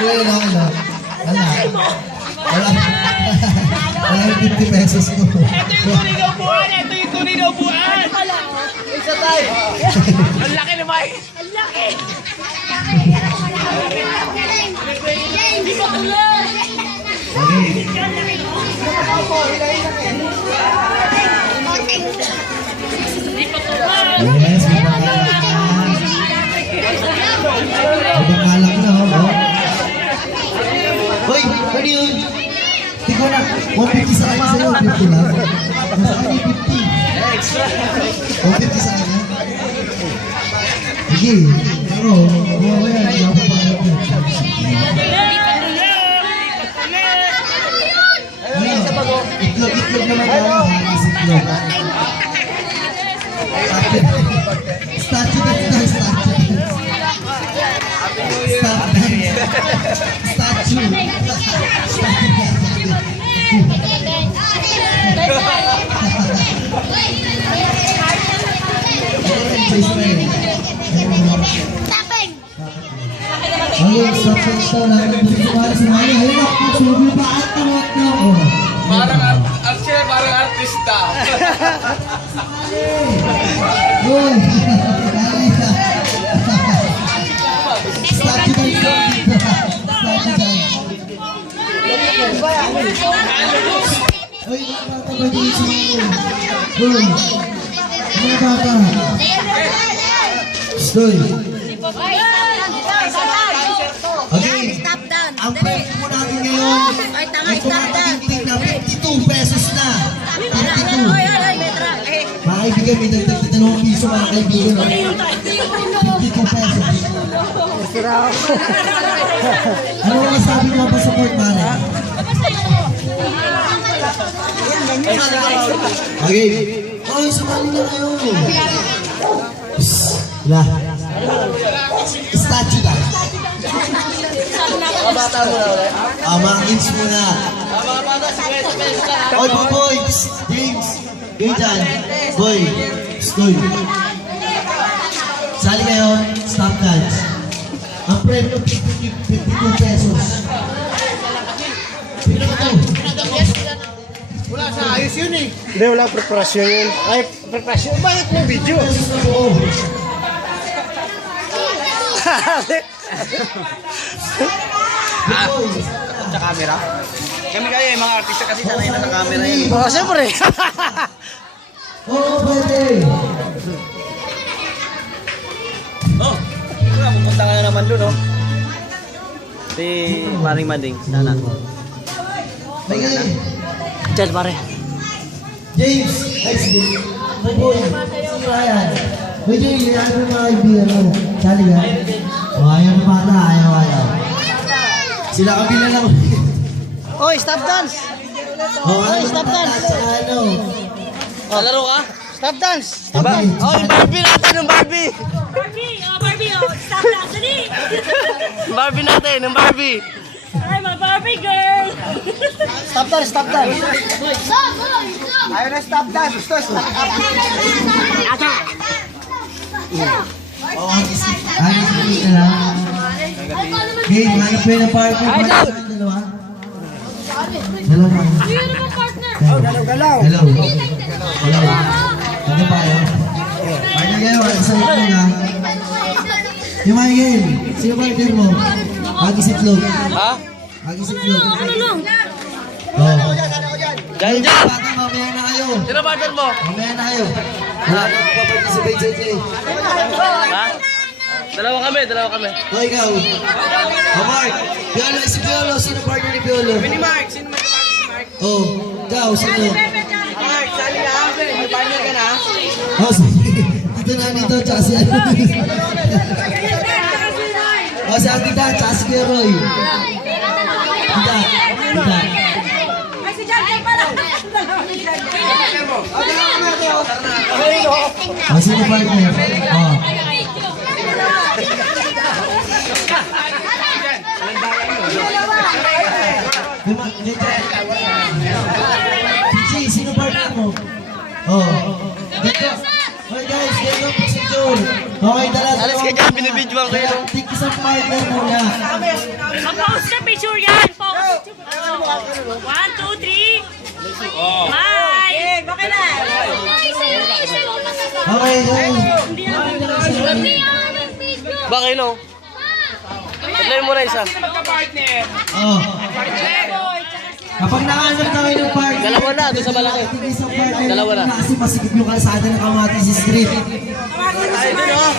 Wala. Wala yung 50 pesos ko. Ito yung tunay na upuan! Ito yung tunay na upuan! Isa tayo! Ang laki na Mike! Ang laki! Hindi ko tuloy! Hindi ko tuloy! Yes, may bakalak na. May bakalak na, Hoy, ano yun? Hindi ko na. 150 sa akin sa'yo. 50 lang. Nasa akin yung 50. Extra! 150 sa akin. Sige. Pero, bumawa yan. Hindi ako papalag yun. Itlog naman tayo. Hagis itlog. Statue na ito. Ayun, stop ito lang. Sumali. Ayun ako, subi pa at tawag na ako. Parang artista. Uy! Statue na ito. Statue dyan. Uy, bata ba dito sa mga? Uy! Mga bata. Stoy! Okay. Stop down. Ang premyo mo natin ngayon Ay, tama, ay stop down. kumakitintig na 52 pesos na. 52. Metra. Mga kaibigan, may dagdag na 2 piso mga kaibigan. 52 pesos. Ano ang masabi mo pa sa Port Mare? Okay. Ay, sumali na kayo. Wala. Statue tayo. Mga bata mo na ulit. Mga kids muna. Mga bata, 50 pesos lang. Oy, boy! James! Kayo dyan. Boy! Stoy! Sali kayo. Stop dance. Ang premyo, 52 pesos. 52. Wala sa ayos yun eh. Hindi, wala preparasyon yun. Ay, preparasyon? Bakit mo video? Pesos na buo. Sa camera? Kami kayo yung mga artista kasi sanay na sa camera yun. Oo, siyempre. Oo, pwede. Oh, wala, pupunta ka na naman dun, oh. Si Maring Mading, sana. Okay. Diyan, pare. James! Ay, sige. My boy. Si Ryan. May James, ano yung mga kaibigan mo? Sali ka? O, ayaw na bata. Ayaw. Sila kabila lang. Oy, stop dance! Ay, stop dance. Ano? Laro ka? Stop dance! Diba? Oh, yung Barbie natin, yung Barbie! Barbie, stop na. Dali. Barbie natin, yung Barbie! I'm a Barbie girl. Stop dance, stop dance! Stop. Ayaw na stop dance, gusto stop up! Oo, isip ka lang. Okay, hanap kayo ng partner. Dalawa? Dalawa. Sino bang partner? Galaw! Hello. Dalawa. Ano ba yun? Partner kayo, sa ito nga. Yung Michael, sino partner mo? Agis itlog. Ha? Agis itlog. Ano lang? Oo. Dahil dyan! Bata, mamaya na kayo. Sino partner mo? Mamaya na kayo. Wala na pa-participate sa ito eh. Ha? Dalawa kami. O, ikaw. O, Mark. Piolo, si Piolo. Sino partner ni Piolo? Ni Mark, sino may partner ni Mark? Oh, ikaw, sino? Mark, sali ka. May partner ka na? Oh, dito na nito, tsaka si ano. O, si Atita, tsaka si Kuya Roy. Tita. Ay, si Jan pala. O, sino partner? O. Pichi, sino partner mo? Oh. Dito. Okay guys, dito po si Jun. Okay, dala. Alas ka dyan, binibidyoan kayo. Tik isang partner muna. Mag-post na picture yan. Post. 1, 2, 3. Bye. Okay na. Okay, go. Bakit no? Play mo na isa. Sino magka-partner? Oh. Kapag nakahanap na kayo ng partner, Dalawa na, doon sa malaki. Dalawa na. Kasi masikip yung kalsada ng Kamatis Street.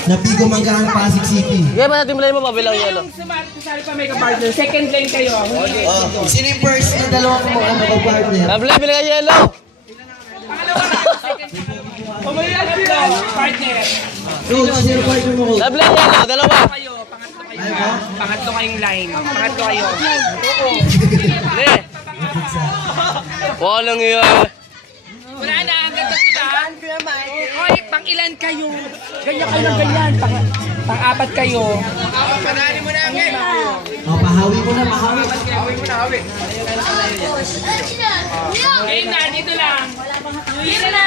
Napigo Manggahan, Pasig City. Kaya ba natin play mo pabilang yelo? Sumali pa may ka-partner. Second lane kayo. Oh. Sino yung first na dalawang mag-partner? Play, bili ka yelo! Pumayalag sila. Partner. Coach, sino yung partner mo, Coach? Play yelo, dalawa! Kayo. Pangatlo kayong line. Pangatlo kayo. Play! Walang iyan. Wala na. Hanggang tatlo na. Hoy, pang ilan kayo? Ganyan kayo ng ganyan. Pang-apat kayo. Panali mo na agad. Oh, pahawi mo na, pahawi. Game na. Dito lang. Dito na.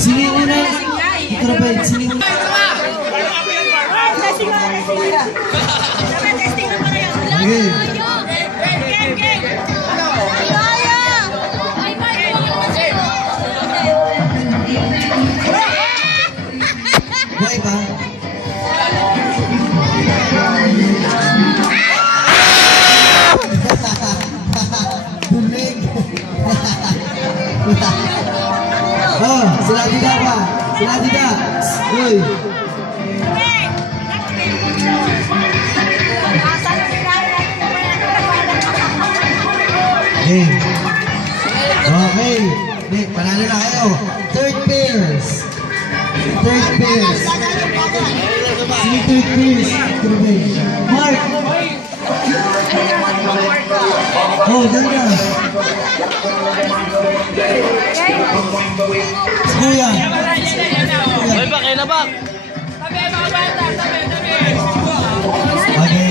Sino yung una? Ito na ba? Sino yung una? Testing na. Testing na pa rin. Okay. Buhay ba? Bumig. Oh, sila Dida ba? Sila Dida. Uy. Hey. Okay. Hey, panalo na kayo. Third pairs. Third pairs. Sino third pairs? Mark. Oh, ganda. Kuya. May ba, kayo na ba? Tabi, mga bata. Tabi. Okay.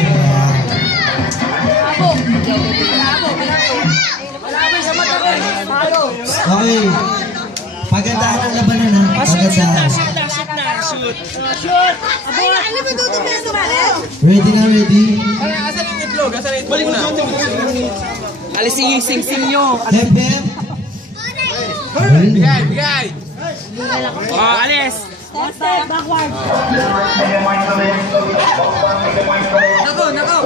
Okay. Pagandahan ang labanan ha. Pagandahan. Shoot. Ready na, ready? Asan yung itlog? Balik na. Alis yung sing-sing nyo. Hep, hep. Bigay. Oh, alis. Backward. Nako.